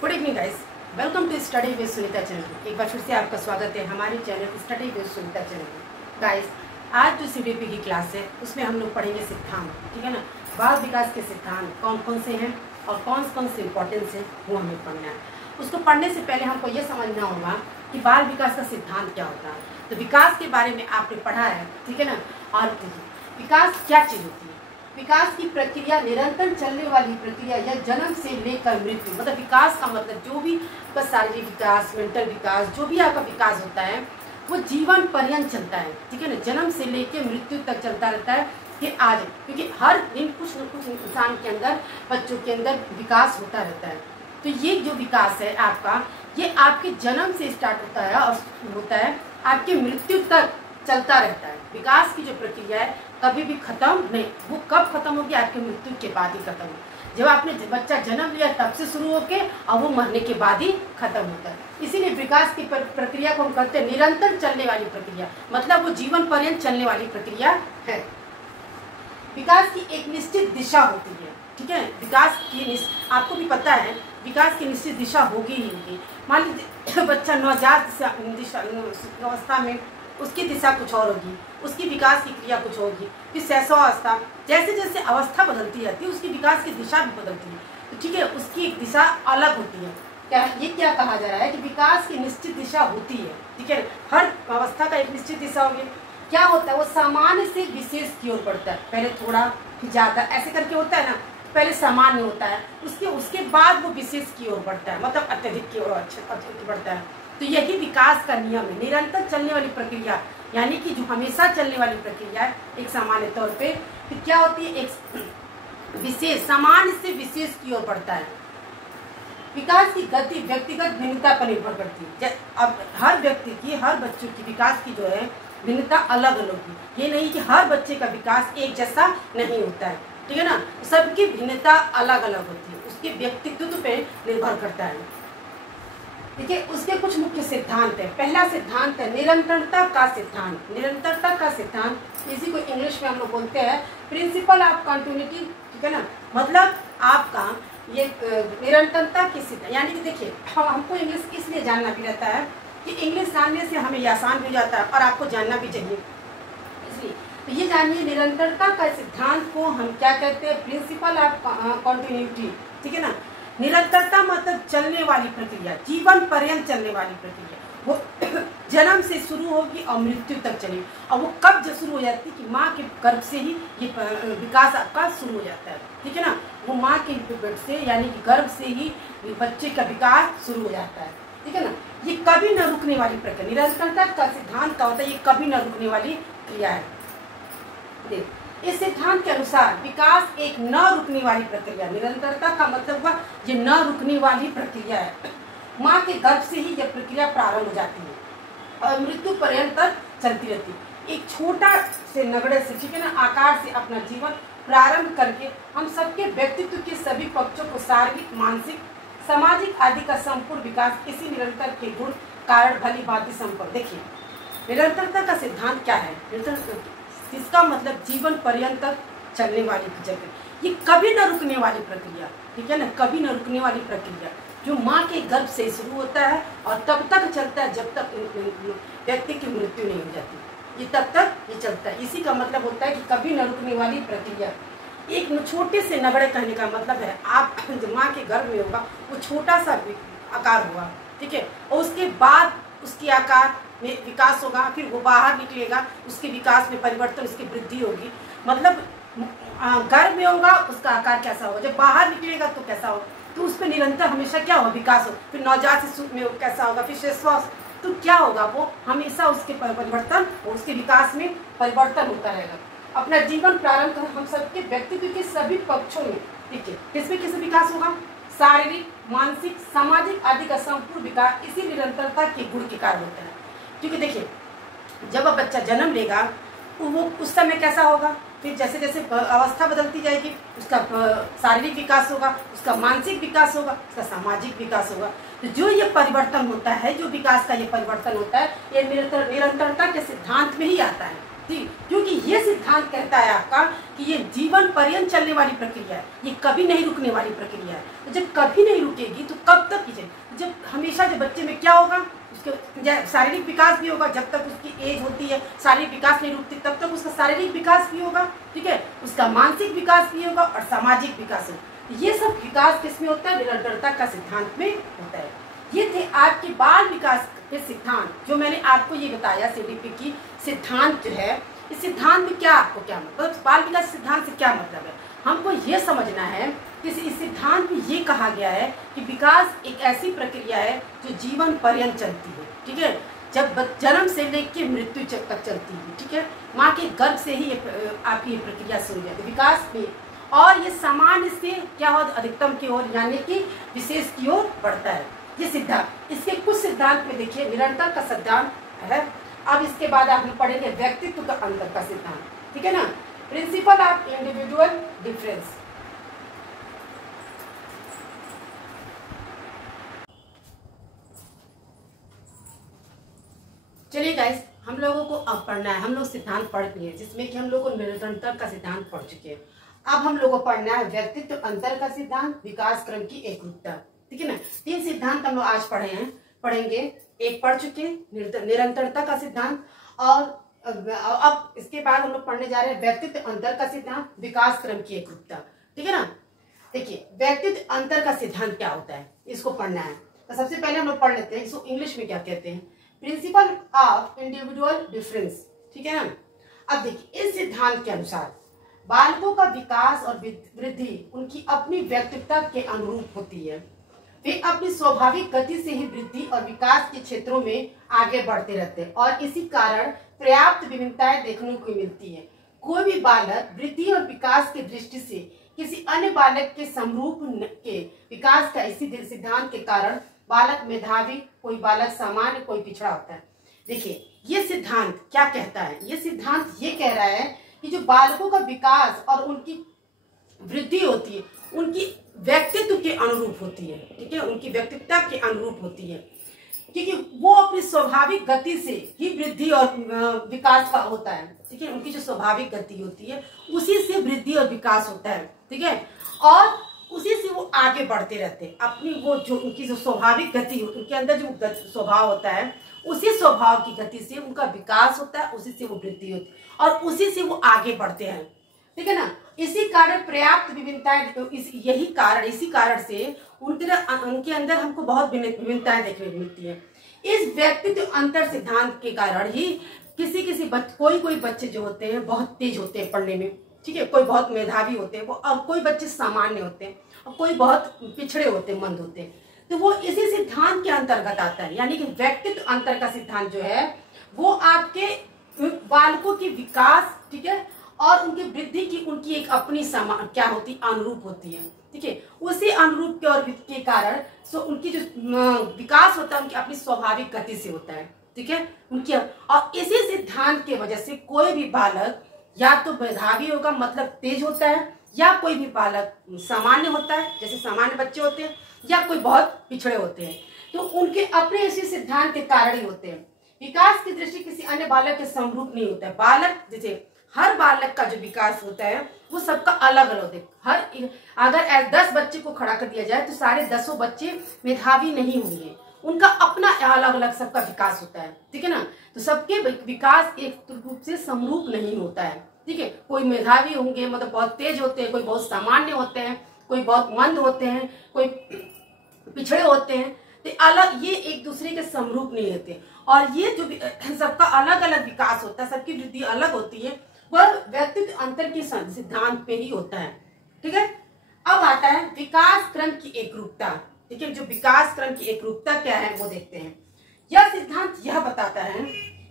Good evening guys, welcome to study with Sunita channel. एक बार फिर से आपका स्वागत है हमारे channel study with Sunita channel में। गाइस, आज जो सीडीपी की क्लास है उसमें हम लोग पढ़ेंगे सिद्धांत, ठीक है ना। बाल विकास के सिद्धांत कौन कौन से हैं और कौन कौन से इंपॉर्टेंस है वो हमें पढ़ना है। उसको पढ़ने से पहले हमको ये समझना होगा कि बाल विकास का सिद्धांत क्या होता है। तो विकास के बारे में आपने पढ़ा है, ठीक है ना। और विकास क्या चीज़ होती है? विकास की प्रक्रिया निरंतर चलने वाली प्रक्रिया या जन्म से लेकर मृत्यु, मतलब विकास का मतलब जो भी आपका शारीरिक विकास, मेंटल विकास, जो भी आपका विकास होता है वो जीवन पर्यंत चलता है, ठीक है ना। जन्म से लेकर मृत्यु तक चलता रहता है कि आज, क्योंकि हर दिन कुछ न कुछ इंसान के अंदर, बच्चों के अंदर विकास होता रहता है। तो ये जो विकास है आपका, ये आपके जन्म से स्टार्ट होता है और होता है आपके मृत्यु तक चलता रहता है। विकास की जो प्रक्रिया है कभी भी खत्म नहीं। वो कब खत्म होगी? आपके मृत्यु के बाद ही खत्म होगी। जब आपने बच्चा जन्म लिया तब से शुरू होके और वो मरने के बाद ही खत्म होता है। इसीलिए विकास की प्रक्रिया को हम कहते हैं निरंतर चलने वाली प्रक्रिया, मतलब वो जीवन पर्यंत चलने वाली प्रक्रिया है। विकास की एक निश्चित दिशा होती है, ठीक है। विकास की आपको भी पता है विकास की निश्चित दिशा होगी ही होगी। मान लीजिए बच्चा नवजात अवस्था में उसकी दिशा कुछ और होगी, उसकी विकास की क्रिया कुछ होगी। फिर शैशवावस्था, जैसे जैसे अवस्था बदलती जाती है उसकी विकास की दिशा भी बदलती है, तो ठीक है, उसकी एक दिशा अलग होती है। ये क्या कहा जा रहा है कि विकास की निश्चित दिशा होती है, ठीक है। हर अवस्था का एक निश्चित दिशा होगी। क्या होता है? वो सामान्य से विशेष की ओर बढ़ता है, पहले थोड़ा फिर ज़्यादा, ऐसे करके होता है ना। पहले सामान्य होता है, उसके बाद वो विशेष की ओर बढ़ता है, मतलब अत्यधिक की ओर अत्यधिक बढ़ता है। तो यही विकास का नियम है, निरंतर चलने वाली प्रक्रिया, यानी कि जो हमेशा चलने वाली प्रक्रिया है एक सामान्य तौर पे। फिर क्या होती है? एक विशेष, सामान्य से विशेष की ओर बढ़ता है। विकास की गति व्यक्तिगत भिन्नता पर निर्भर करती है। अब हर व्यक्ति की, हर बच्चों की विकास की जो है भिन्नता अलग अलग होगी। ये नहीं कि हर बच्चे का विकास एक जैसा नहीं होता है, ठीक है ना। सबकी भिन्नता अलग अलग होती है, उसके व्यक्तित्व पे निर्भर करता है। देखिए, उसके कुछ मुख्य सिद्धांत है। पहला सिद्धांत है निरंतरता का सिद्धांत। निरंतरता का सिद्धांत, इसी को इंग्लिश में हम लोग बोलते हैं प्रिंसिपल ऑफ कंटिन्यूटी, ठीक है ना। मतलब आपका ये निरंतरता की सिद्धांत, यानी कि देखिए हमको इंग्लिश इसलिए जानना भी रहता है कि इंग्लिश जानने से हमें आसान भी हो जाता है और आपको जानना भी चाहिए, इसलिए तो ये जानिए निरंतरता का सिद्धांत को हम क्या कहते हैं? प्रिंसिपल ऑफ कंटिन्यूटी, ठीक है ना। निरंतरता मतलब चलने वाली प्रक्रिया, जीवन पर्यंत चलने वाली प्रक्रिया। वो जन्म से शुरू होगी और मृत्यु तक चलेगी। और वो कब जो शुरू हो जाती है कि माँ के गर्भ से ही ये विकास आपका शुरू हो जाता है, ठीक है ना। वो माँ के पेट से, यानी कि गर्भ से ही बच्चे का विकास शुरू हो जाता है, ठीक है ना। ये कभी न रुकने वाली प्रक्रिया, निरंतरता का सिद्धांत का होता है ये कभी न रुकने वाली क्रिया है। इस सिद्धांत के अनुसार विकास एक न रुकने वाली प्रक्रिया, निरंतरता का मतलब हुआ ये न रुकने वाली प्रक्रिया है। माँ के गर्भ से ही यह प्रक्रिया प्रारंभ हो जाती है और मृत्यु पर्यंत तक चलती रहती है। एक छोटा से नगड़े से, ठीक है ना, आकार से अपना जीवन प्रारंभ करके हम सबके व्यक्तित्व के सभी पक्षों को शारीरिक, मानसिक, सामाजिक आदि का संपूर्ण विकास इसी निरंतर के गुण कारण भली भांति संपन्न। देखिए, निरंतरता का सिद्धांत क्या है? इसका मतलब जीवन पर्यंत तक चलने वाली जगह, ये कभी न रुकने वाली प्रक्रिया, ठीक है ना, कभी न रुकने वाली प्रक्रिया जो माँ के गर्भ से शुरू होता है और तब तक चलता है जब तक व्यक्ति की मृत्यु नहीं हो जाती, ये तब तक ये चलता है। इसी का मतलब होता है कि कभी न रुकने वाली प्रक्रिया। एक छोटे से नगड़े कहने का मतलब है आप जो माँ के गर्भ में होगा वो छोटा सा आकार होगा, ठीक है, और उसके बाद उसके आकार में विकास होगा, फिर वो बाहर निकलेगा, उसके विकास में परिवर्तन, उसकी वृद्धि होगी। मतलब गर्भ में होगा उसका आकार कैसा होगा, जब बाहर निकलेगा तो कैसा होगा, तो उस पर निरंतर हमेशा क्या होगा? विकास हो। फिर नवजात शिशु में कैसा होगा, फिर शैशवावस्था, तो क्या होगा? वो हमेशा उसके परिवर्तन और उसके विकास में परिवर्तन होता रहेगा। अपना जीवन प्रारंभ कर हम सबके व्यक्तित्व के सभी पक्षों में, ठीक है, किसमें किस विकास होगा? शारीरिक, मानसिक, सामाजिक आदि का संपूर्ण विकास इसी निरंतरता के गुण के कारण होता है। क्योंकि देखिए, जब अब बच्चा जन्म लेगा वो उस समय कैसा होगा, फिर जैसे जैसे अवस्था बदलती जाएगी उसका शारीरिक विकास होगा, उसका मानसिक विकास होगा, उसका सामाजिक विकास होगा। तो जो ये परिवर्तन होता है, जो विकास का ये परिवर्तन होता है, ये निरंतरता के सिद्धांत में ही आता है, ठीक, क्योंकि ये सिद्धांत कहता है आपका कि ये जीवन पर्यंत चलने वाली प्रक्रिया है, ये कभी नहीं रुकने वाली प्रक्रिया है। तो जब कभी नहीं रुकेगी तो कब तक की, जब हमेशा जब बच्चे में क्या होगा, उसके शारीरिक विकास भी होगा, जब तक उसकी एज होती है शारीरिक विकास नहीं रुकती तब तक उसका शारीरिक विकास भी होगा, ठीक है, उसका मानसिक विकास भी होगा और सामाजिक विकास होगा। ये सब विकास किसमें होता है, निरंतरता का सिद्धांत में होता है। ये थे आपके बाल विकास के सिद्धांत, जो मैंने आपको ये बताया सीडीपी की सिद्धांत जो है। इस सिद्धांत में क्या आपको क्या मतलब, बाल विकास सिद्धांत से क्या मतलब है, हमको ये समझना है कि इस सिद्धांत में ये कहा गया है कि विकास एक ऐसी प्रक्रिया है जो जीवन पर्यंत चलती है, ठीक है, जब जन्म से लेकर मृत्यु तक चलती है, ठीक है, माँ के गर्भ से ही आपकी ये प्रक्रिया शुरू हो जाती है विकास में, और ये सामान्य से क्या हो अधिकतम की ओर यानी कि विशेष की ओर बढ़ता है। ये सिद्धांत, इसके कुछ सिद्धांत में देखिए निरंतर का सिद्धांत है। अब इसके बाद आप पढ़ेंगे व्यक्तित्व का अंतर का सिद्धांत, ठीक है ना, प्रिंसिपल ऑफ इंडिविजुअल डिफरेंस। चलिए गाइस, हम लोगों को अब पढ़ना है, हम लोग सिद्धांत पढ़ लिए जिसमें कि हम लोग को निरंतर का सिद्धांत पढ़ चुके हैं। अब हम लोग को पढ़ना है व्यक्तित्व अंतर का सिद्धांत, विकास क्रम की एकरूपता, ठीक है ना। 3 सिद्धांत हम लोग आज पढ़ेंगे, एक पढ़ चुके निरंतरता का सिद्धांत, और अब इसके बाद हम लोग पढ़ने जा रहे हैं व्यक्तित्व अंतर का सिद्धांत, विकास क्रम की एकरूपता, ठीक है ना। देखिए व्यक्तित्व अंतर का सिद्धांत क्या होता है, इसको पढ़ना है। तो सबसे पहले हम लोग पढ़ लेते हैं इसको इंग्लिश में क्या कहते हैं, प्रिंसिपल ऑफ इंडिविजुअल डिफरेंस, ठीक है ना। अब देखिए इस सिद्धांत के अनुसार बालकों का विकास और वृद्धि उनकी अपनी व्यक्तित्व के अनुरूप होती है। वे अपनी स्वाभाविक गति से ही वृद्धि और विकास के क्षेत्रों में आगे बढ़ते रहते हैं और इसी कारण पर्याप्त विभिन्नताएं देखने को मिलती है। कोई भी बालक वृद्धि और विकास की दृष्टि से किसी अन्य बालक के समरूप के विकास का इसी सिद्धांत के कारण बालक मेधावी, कोई बालक सामान्य, कोई पिछड़ा होता है। देखिए ये सिद्धांत क्या कहता है, ये सिद्धांत ये कह रहा है कि जो बालकों का विकास और उनकी वृद्धि होती है उनकी व्यक्तित्व के अनुरूप होती है, ठीक है, उनकी व्यक्तित्व के अनुरूप होती है, क्योंकि वो अपनी स्वाभाविक गति से ही वृद्धि और विकास का होता है, ठीक है, उनकी जो स्वाभाविक गति होती है उसी से वृद्धि और विकास होता है, ठीक है, और उसी से वो आगे बढ़ते रहते हैं। अपनी वो जो उनकी जो स्वाभाविक गति, उनके अंदर जो स्वभाव होता है उसी स्वभाव की गति से उनका विकास होता है, उसी से वो वृद्धि होती है और उसी से वो आगे बढ़ते हैं, ठीक है ना। इसी कारण पर्याप्त विभिन्नताएं, इसी कारण से उनके अंदर हमको बहुत विभिन्नताएं देखने को मिलती है। इस व्यक्तित्व अंतर सिद्धांत के कारण ही कोई बच्चे जो होते हैं बहुत तेज होते हैं पढ़ने में, ठीक है, कोई बहुत मेधावी होते हैं, और कोई बच्चे सामान्य होते हैं और कोई बहुत पिछड़े होते हैं, मंद होते हैं। तो वो इसी सिद्धांत के अंतर्गत आता है, यानी कि व्यक्तित्व अंतर का सिद्धांत जो है वो आपके बालकों के विकास, ठीक है, और उनकी वृद्धि की उनकी एक अपनी क्या होती अनुरूप होती है, ठीक है, उसी अनुरूप के और के कारण उनकी जो विकास होता है उनकी अपनी स्वाभाविक गति से होता है, ठीक है, उनकी। और इसी सिद्धांत के वजह से कोई भी बालक या तो मेधावी होगा, मतलब तेज होता है, या कोई भी बालक सामान्य होता है, जैसे सामान्य बच्चे होते हैं, या कोई बहुत पिछड़े होते हैं। तो उनके अपने इसी सिद्धांत के कारण ही होते हैं। विकास की दृष्टि किसी अन्य बालक के समरूप नहीं होता है। बालक जैसे हर बालक का जो विकास होता है वो सबका अलग अलग है। अगर 10 बच्चे को खड़ा कर दिया जाए तो सारे 10 बच्चे मेधावी नहीं होंगे, उनका अपना अलग अलग सबका विकास होता है, ठीक है ना। तो सबके विकास एक रूप से समरूप नहीं होता है, ठीक है। कोई मेधावी होंगे, मतलब बहुत तेज होते हैं, कोई बहुत सामान्य होते हैं, कोई बहुत मंद होते हैं, कोई पिछड़े होते हैं, तो अलग ये एक दूसरे के समरूप नहीं होते। और ये जो सबका अलग अलग विकास होता है, सबकी वृद्धि अलग होती है, वह व्यक्तित्व अंतर के सिद्धांत पे ही होता है, ठीक है। अब आता है विकास क्रम की एकरूपता, ठीक है। जो विकास क्रम की एकरूपता क्या है वो देखते हैं। यह सिद्धांत यह बताता है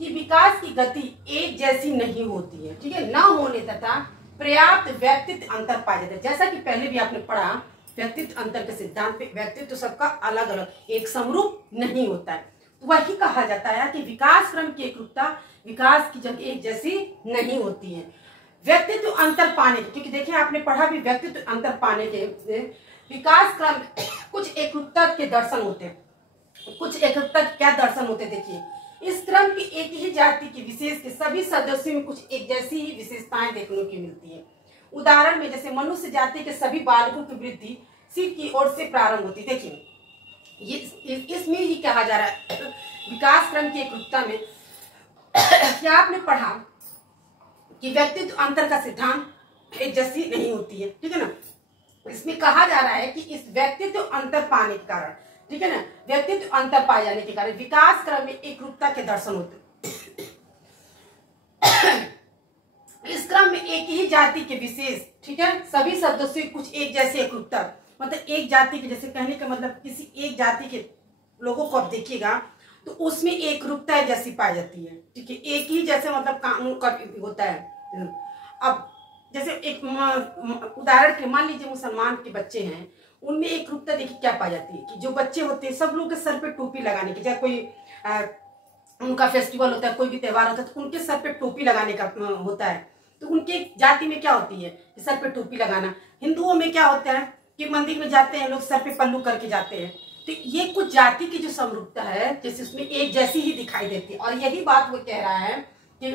कि विकास की गति एक जैसी नहीं होती है, ठीक है, न होने तथा पर्याप्त व्यक्तित्व अंतर पाया जाता है। जैसा कि पहले भी आपने पढ़ा, व्यक्तित्व अंतर के सिद्धांत पे व्यक्तित्व सबका अलग अलग, एक समरूप नहीं होता है। तो वही कहा जाता है कि विकास क्रम की एकरूपता विकास की जगह एक जैसी नहीं होती है। व्यक्तित्व अंतर पाने के, क्योंकि देखिए आपने पढ़ा भी व्यक्तित्व अंतर पाने के विकास क्रम कुछ एकरूपता के दर्शन होते हैं। कुछ एकरूपता क्या दर्शन होते हैं, देखिए इस क्रम की एक ही जाति की विशेष के सभी सदस्यों में कुछ एक जैसी ही विशेषताएं देखने की मिलती है। उदाहरण में जैसे मनुष्य जाति के सभी बालकों की वृद्धि सिर की ओर से प्रारंभ होती है। देखिए इसमें ही कहा जा रहा है विकास क्रम की एकरूपता में क्या आपने पढ़ा कि व्यक्तित्व अंतर का सिद्धांत एक जैसी नहीं होती है, ठीक है ना। इसमें कहा जा रहा है कि इस व्यक्तित्व अंतर पाने के कारण, ठीक है ना, व्यक्तित्व अंतर पाए जाने के कारण विकास क्रम में एकरूपता के दर्शन होते इस क्रम में एक ही जाति के विशेष, ठीक है, सभी सदस्यों की कुछ एक जैसे एकरूपता, मतलब एक जाति के, जैसे कहने का मतलब किसी एक जाति के लोगों को आप देखिएगा तो उसमें एकरूपता जैसी पाई जाती है, ठीक है, एक ही जैसे मतलब कानून का होता है। अब जैसे एक उदाहरण के मान लीजिए मुसलमान के बच्चे हैं, उनमें एक रूपता देखिए क्या पाई जाती है कि जो बच्चे होते हैं सब लोग के सर पे टोपी लगाने की, चाहे कोई उनका फेस्टिवल होता है, कोई भी त्योहार होता है तो उनके सर पे टोपी लगाने का होता है। तो उनके जाति में क्या होती है कि सर पे टोपी लगाना। हिंदुओं में क्या होता है कि मंदिर में जाते हैं लोग सर पे पल्लू करके जाते हैं। तो ये कुछ जाति की जो समरूपता है जैसे उसमें एक जैसी ही दिखाई देती है, और यही बात वो कह रहा है कि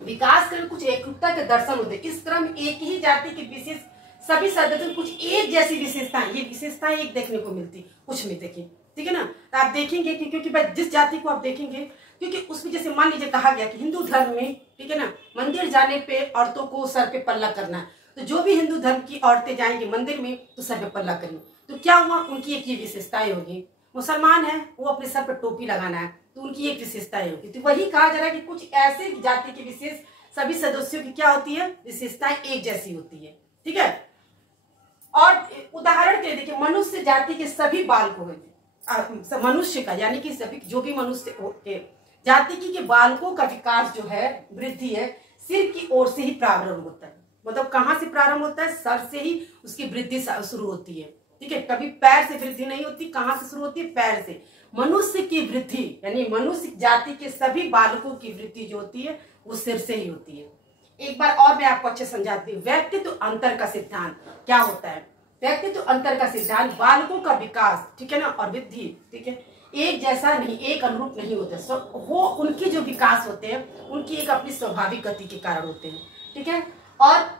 विकास क्रम कुछ एकरूपता के दर्शन होते। इस क्रम एक ही जाति के विशेष सभी सदस्यों कुछ एक जैसी विशेषताएं, ये विशेषताएं एक देखने को मिलती कुछ में, देखिए, ठीक है ना। तो आप देखेंगे कि क्योंकि जिस जाति को आप देखेंगे, क्योंकि उसमें जैसे मान लीजिए कहा गया कि हिंदू धर्म में, ठीक है ना, मंदिर जाने पे औरतों को सर पे पल्ला करना है, तो जो भी हिंदू धर्म की औरतें जाएंगी मंदिर में तो सर पे पल्ला करेंगी। तो क्या हुआ, उनकी एक ये विशेषताएं होगी। मुसलमान है वो अपने सर पर टोपी लगाना है तो उनकी एक विशेषताएं होगी। तो वही कहा जा रहा है कि कुछ ऐसे जाति की विशेष सभी सदस्यों की क्या होती है, विशेषताएं एक जैसी होती है, ठीक है। और उदाहरण के लिए देखिए मनुष्य जाति के सभी बालकों में मनुष्य का यानी कि सभी जो भी मनुष्य के जाति के बालकों का विकास जो है, वृद्धि है, सिर की ओर से ही प्रारंभ होता है। मतलब कहाँ से प्रारंभ होता है, सर से ही उसकी वृद्धि शुरू होती है, ठीक है। कभी पैर से वृद्धि नहीं होती, कहाँ से शुरू होती है, पैर से। मनुष्य की वृद्धि यानी मनुष्य जाति के सभी बालकों की वृद्धि जो होती है वो सिर से ही होती है। एक बार और मैं आपको अच्छे समझाती हूँ। व्यक्तित्व अंतर का सिद्धांत क्या होता है। व्यक्तित्व अंतर का सिद्धांत बालकों का विकास, ठीक है ना, और वृद्धि, ठीक है, एक जैसा नहीं, एक अनुरूप नहीं होता। वो उनके जो विकास होते हैं उनकी एक अपनी स्वाभाविक गति के कारण होते हैं, ठीक है। और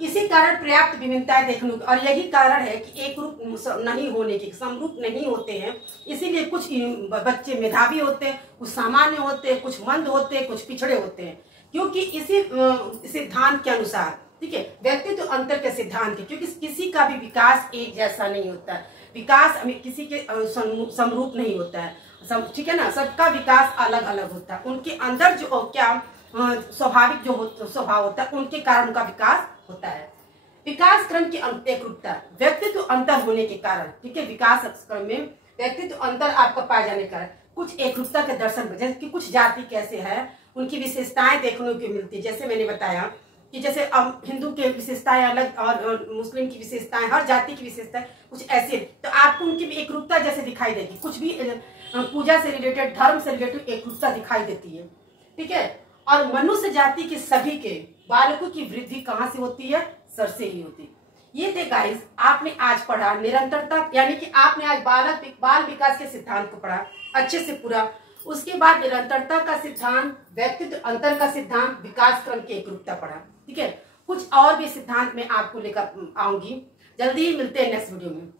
इसी कारण पर्याप्त विभिन्नताएं देखने को, और यही कारण है कि एक रूप नहीं होने के, समरूप नहीं होते हैं। इसीलिए कुछ बच्चे मेधावी होते हैं, कुछ सामान्य होते हैं, कुछ मंद होते हैं, कुछ पिछड़े होते हैं, क्योंकि इसी सिद्धांत के अनुसार, ठीक है, व्यक्तित्व अंतर के सिद्धांत के, क्योंकि किसी का भी विकास एक जैसा नहीं होता है, विकास किसी के समरूप नहीं होता है, ठीक है ना, सबका विकास अलग अलग होता है। उनके अंदर जो क्या स्वाभाविक जो स्वभाव होता है उनके कारण उनका विकास होता है। विकास क्रम की एकरूपता, व्यक्तित्व अंतर होने के कारण, ठीक है, विकास क्रम में व्यक्तित्व अंतर आपका पाए जाने के कारण कुछ एकरूपता के दर्शन, जैसे कि कुछ जाति कैसे है उनकी विशेषताएं देखने को मिलती है। जैसे मैंने बताया कि जैसे अब हिंदू के विशेषताएं अलग और मुस्लिम की विशेषताएं, हर जाति की विशेषताएं कुछ ऐसी है, तो आपको उनकी भी एकरूपता जैसे दिखाई देगी। कुछ भी पूजा से रिलेटेड, धर्म से रिलेटेड एकरूपता दिखाई देती है, ठीक है। और मनुष्य जाति के सभी के बालकों की वृद्धि कहाँ से होती है, सर से ही होती है। ये थे गाइस, आपने आज पढ़ा निरंतरता, यानी कि आपने आज बाल विकास के सिद्धांत को पढ़ा अच्छे से पूरा। उसके बाद निरंतरता का सिद्धांत, व्यक्तित्व अंतर का सिद्धांत, विकास क्रम की एकरूपता पढ़ा, ठीक है। कुछ और भी सिद्धांत में आपको लेकर आऊंगी। जल्दी ही मिलते हैं नेक्स्ट वीडियो में।